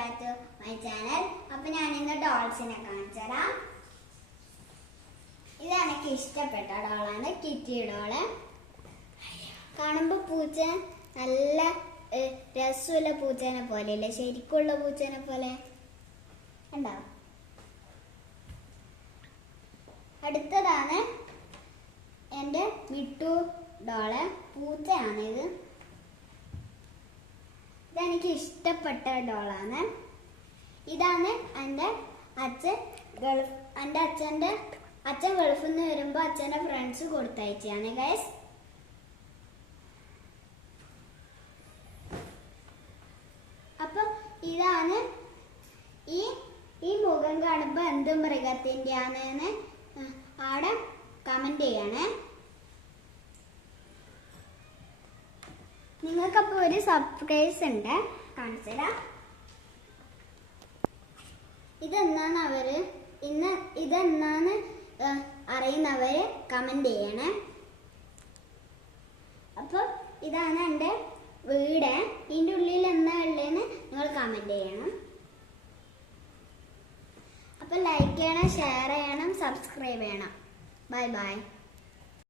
back to my channel. അപ്പോൾ ഞാൻ ഇന്ന് ഡോൾസിനെ കാണിച്ചു തരാം. ഇതാണ് എനിക്ക് ഇഷ്ടപ്പെട്ട ഡോളാണ്, കിറ്റി ഡോള്. കാണുമ്പോൾ പൂച്ച നല്ല രസമുള്ള പൂച്ചേനെ പോലെ ഇല്ലേ, ശരിക്കുള്ള പൂച്ചേനെ പോലെ ഉണ്ടാവും. അടുത്തതാണ് എൻ്റെ മിട്ടു ഡോള്, പൂച്ചയാണിത്. ഇതെനിക്ക് ഇഷ്ടപ്പെട്ട ഡോളാണ്. ഇതാണ് എൻ്റെ അച്ഛൻ അച്ഛൻ ഗൾഫിൽ നിന്ന് വരുമ്പോൾ അച്ഛൻ്റെ ഫ്രണ്ട്സ് കൊടുത്തയച്ചാണ് ഗൈസ്. അപ്പൊ ഇതാണ് ഈ മുഖം കാണുമ്പോൾ എന്ത് മൃഗത്തിൻ്റെ ആണെന്ന് ആടെ കമന്റ് ചെയ്യണേ. നിങ്ങൾക്കപ്പോൾ ഒരു സർപ്രൈസ് ഉണ്ട്, കാണിച്ചുതരാം. ഇതെന്നാണ് അറിയുന്നവര് കമന്റ് ചെയ്യണേ. അപ്പോൾ ഇതാണ് എൻ്റെ വീട്. ഇതിൻ്റെ ഉള്ളിൽ എന്താ ഉള്ളതെന്ന് നിങ്ങൾ കമന്റ് ചെയ്യണം. അപ്പോൾ ലൈക്ക് ചെയ്യണം, ഷെയർ ചെയ്യണം, സബ്സ്ക്രൈബ് ചെയ്യണം. Bye bye.